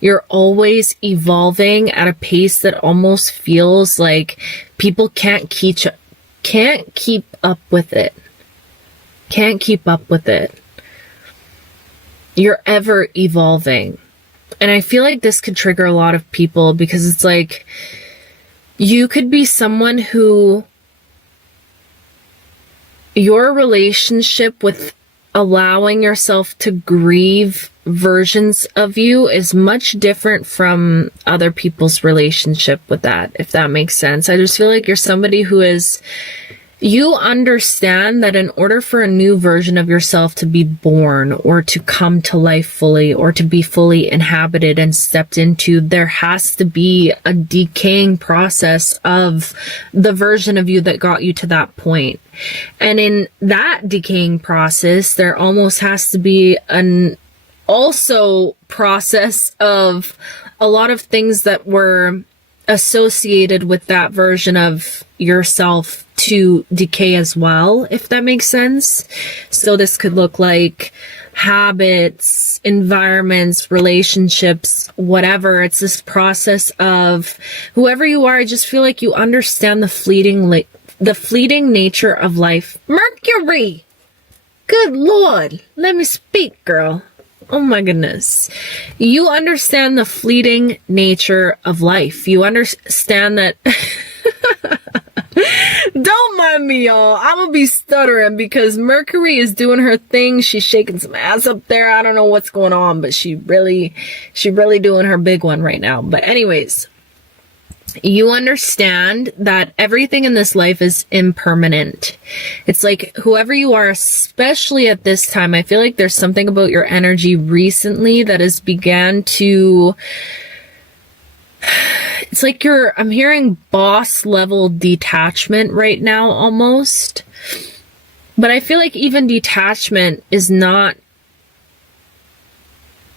You're always evolving at a pace that almost feels like people can't keep up with it. Can't keep up with it. You're ever evolving. And I feel like this could trigger a lot of people because it's like you could be someone who your relationship with allowing yourself to grieve versions of you is much different from other people's relationship with that, if that makes sense. I just feel like you're somebody who is, you understand that in order for a new version of yourself to be born or to come to life fully or to be fully inhabited and stepped into, there has to be a decaying process of the version of you that got you to that point. And in that decaying process, there almost has to be an also process of a lot of things that were associated with that version of yourself to decay as well, if that makes sense. So this could look like habits, environments, relationships, whatever. It's this process of whoever you are. I just feel like you understand the fleeting nature of life. Mercury! Good Lord! Let me speak, girl. Oh my goodness. You understand the fleeting nature of life. You understand that... Don't mind me, y'all. I'm gonna be stuttering because Mercury is doing her thing. She's shaking some ass up there. I don't know what's going on, but she really doing her big one right now. But anyways, you understand that everything in this life is impermanent. It's like whoever you are, especially at this time, I feel like there's something about your energy recently that has began to... It's like I'm hearing boss level detachment right now almost. But I feel like even detachment is not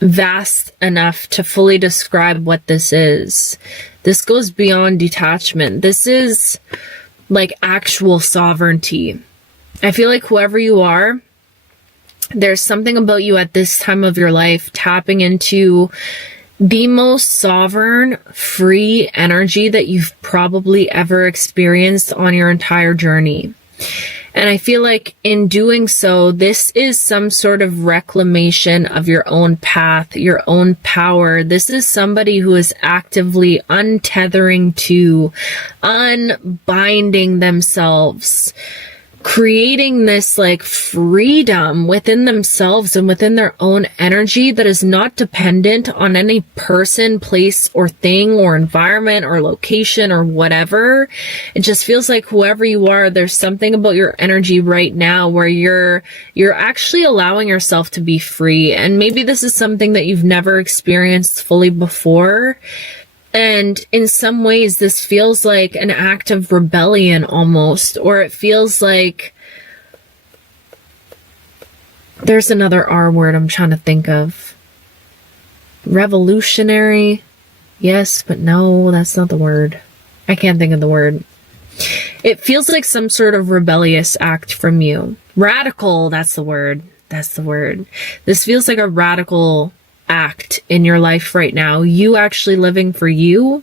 vast enough to fully describe what this is. This goes beyond detachment. This is like actual sovereignty. I feel like whoever you are, there's something about you at this time of your life tapping into the most sovereign, free energy that you've probably ever experienced on your entire journey. And I feel like in doing so, this is some sort of reclamation of your own path, your own power. This is somebody who is actively untethering to, unbinding themselves, creating this like freedom within themselves and within their own energy that is not dependent on any person, place, or thing, or environment, or location, or whatever. It just feels like whoever you are, there's something about your energy right now where you're actually allowing yourself to be free. And maybe this is something that you've never experienced fully before. And in some ways, this feels like an act of rebellion almost, or it feels like there's another R word I'm trying to think of. Revolutionary? Yes, but no, that's not the word. I can't think of the word. It feels like some sort of rebellious act from you. Radical, that's the word. That's the word. This feels like a radical act in your life right now. You actually living for you,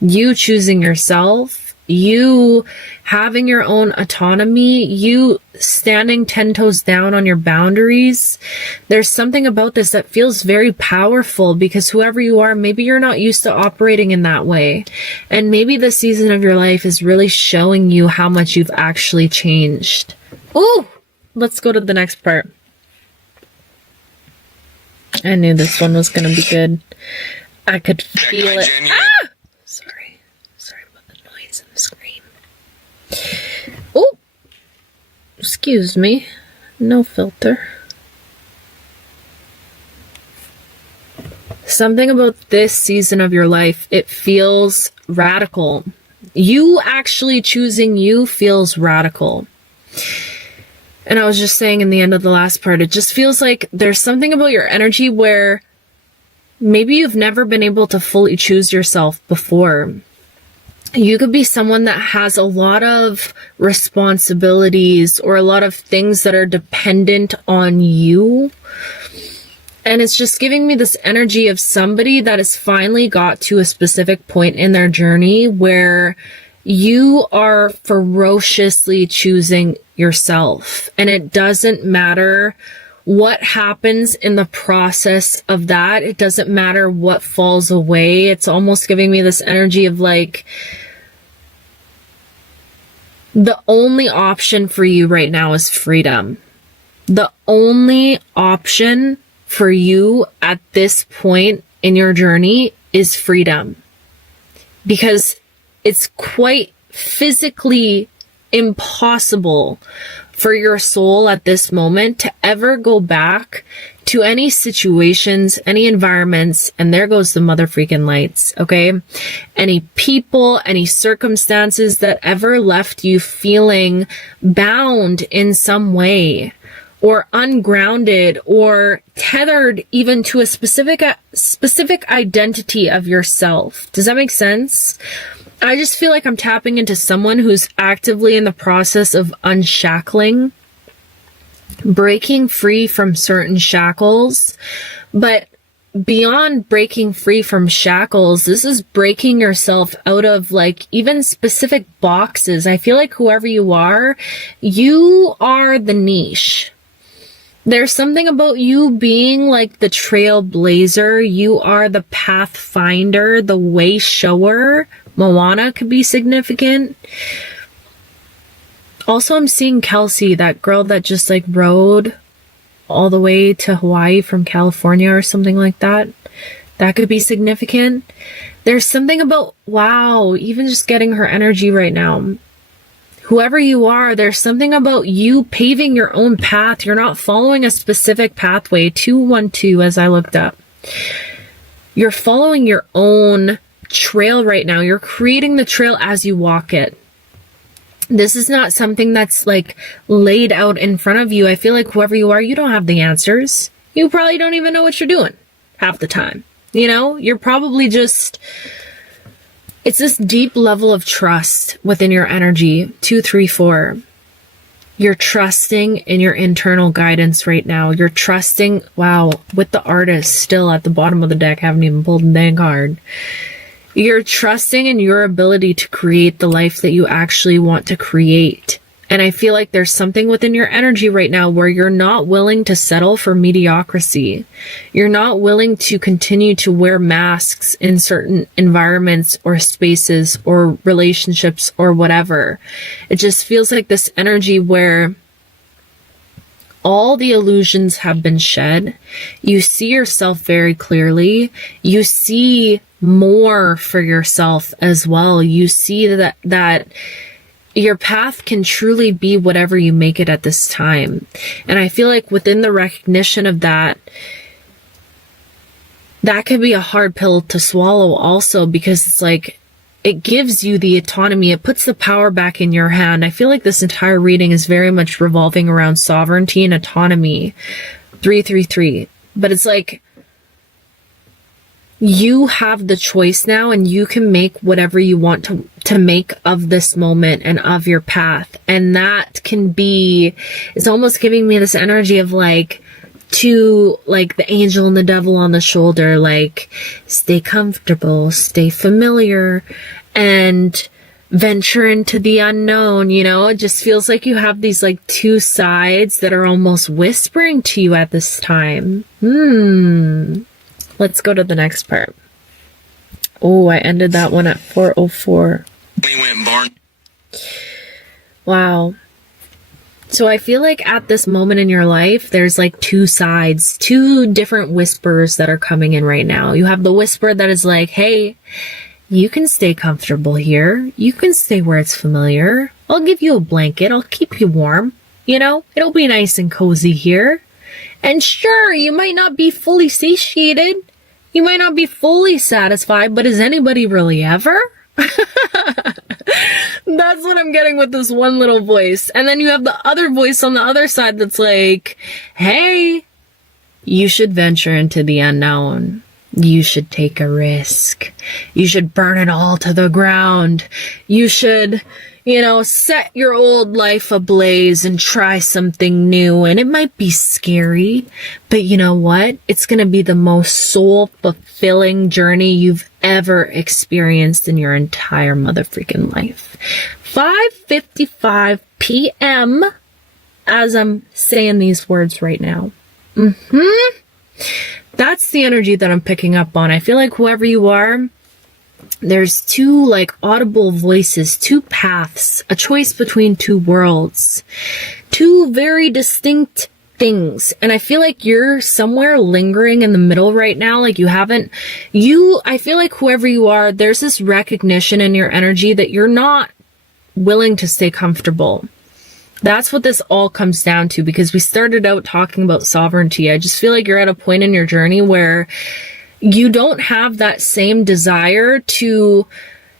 you choosing yourself, you having your own autonomy, you standing 10 toes down on your boundaries. There's something about this that feels very powerful because whoever you are, maybe you're not used to operating in that way. And maybe the season of your life is really showing you how much you've actually changed. Ooh, let's go to the next part. I knew this one was going to be good. I could feel it. Ah! Sorry about the noise and the scream. Oh, excuse me. No filter. Something about this season of your life, it feels radical. You actually choosing you feels radical. And I was just saying in the end of the last part, it just feels like there's something about your energy where maybe you've never been able to fully choose yourself before. You could be someone that has a lot of responsibilities or a lot of things that are dependent on you. And it's just giving me this energy of somebody that has finally got to a specific point in their journey where you are ferociously choosing yourself. And it doesn't matter what happens in the process of that. It doesn't matter what falls away. It's almost giving me this energy of like, the only option for you right now is freedom. The only option for you at this point in your journey is freedom, because it's quite physically impossible for your soul at this moment to ever go back to any situations, any environments, and there goes the mother freaking lights, okay? Any people, any circumstances that ever left you feeling bound in some way, or ungrounded, or tethered even to a specific identity of yourself. Does that make sense? I just feel like I'm tapping into someone who's actively in the process of unshackling, breaking free from certain shackles. But beyond breaking free from shackles, this is breaking yourself out of like even specific boxes. I feel like whoever you are the niche. There's something about you being like the trailblazer. You are the pathfinder, the way shower. Moana could be significant. Also, I'm seeing Kelsey, that girl that just like rode all the way to Hawaii from California or something like that. That could be significant. There's something about, wow, even just getting her energy right now. Whoever you are, there's something about you paving your own path. You're not following a specific pathway. 212 as I looked up. You're following your own trail right now. You're creating the trail as you walk it. This is not something that's like laid out in front of you. I feel like whoever you are, you don't have the answers. You probably don't even know what you're doing half the time. You know, you're probably just, it's this deep level of trust within your energy. 234. You're trusting in your internal guidance right now. You're trusting, wow, with the artist still at the bottom of the deck, haven't even pulled a dang card. You're trusting in your ability to create the life that you actually want to create. And I feel like there's something within your energy right now where you're not willing to settle for mediocrity. You're not willing to continue to wear masks in certain environments or spaces or relationships or whatever. It just feels like this energy where all the illusions have been shed. You see yourself very clearly. You see more for yourself as well. You see that your path can truly be whatever you make it at this time. And I feel like within the recognition of that, that could be a hard pill to swallow also, because it's like, it gives you the autonomy. It puts the power back in your hand. I feel like this entire reading is very much revolving around sovereignty and autonomy. 333. But it's like, you have the choice now, and you can make whatever you want to make of this moment and of your path. And that can be, it's almost giving me this energy of like, to like the angel and the devil on the shoulder, like stay comfortable, stay familiar, and venture into the unknown. You know, it just feels like you have these like two sides that are almost whispering to you at this time. Let's go to the next part. Oh, I ended that one at 4:04. We went barn. Wow. So I feel like at this moment in your life, there's like two sides, two different whispers that are coming in right now. You have the whisper that is like, hey, you can stay comfortable here. You can stay where it's familiar. I'll give you a blanket. I'll keep you warm. You know, it'll be nice and cozy here. And sure, you might not be fully satiated. You might not be fully satisfied, but is anybody really ever? That's what I'm getting with this one little voice. And then you have the other voice on the other side that's like, hey, you should venture into the unknown. you should take a risk. You should burn it all to the ground. You should, set your old life ablaze and try something new. And it might be scary, but you know what? It's going to be the most soul fulfilling journey you've ever experienced in your entire mother freaking life. 5:55 p.m. as I'm saying these words right now. That's the energy that I'm picking up on. I feel like whoever you are, there's two like audible voices, two paths, a choice between two worlds, two very distinct things. And I feel like you're somewhere lingering in the middle right now. Like I feel like whoever you are, there's this recognition in your energy that you're not willing to stay comfortable. That's what this all comes down to, because we started out talking about sovereignty. I just feel like you're at a point in your journey where you don't have that same desire to,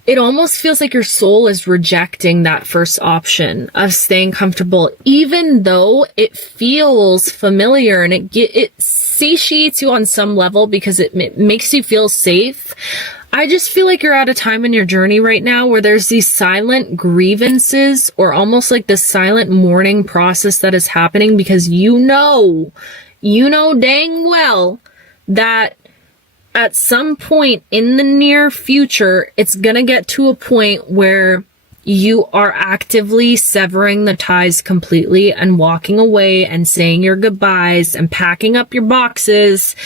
it almost feels like your soul is rejecting that first option of staying comfortable, even though it feels familiar and it satiates you on some level because it makes you feel safe. I just feel like you're at a time in your journey right now where there's these silent grievances, or almost like this silent mourning process that is happening, because you know dang well that at some point in the near future, it's gonna get to a point where you are actively severing the ties completely and walking away and saying your goodbyes and packing up your boxes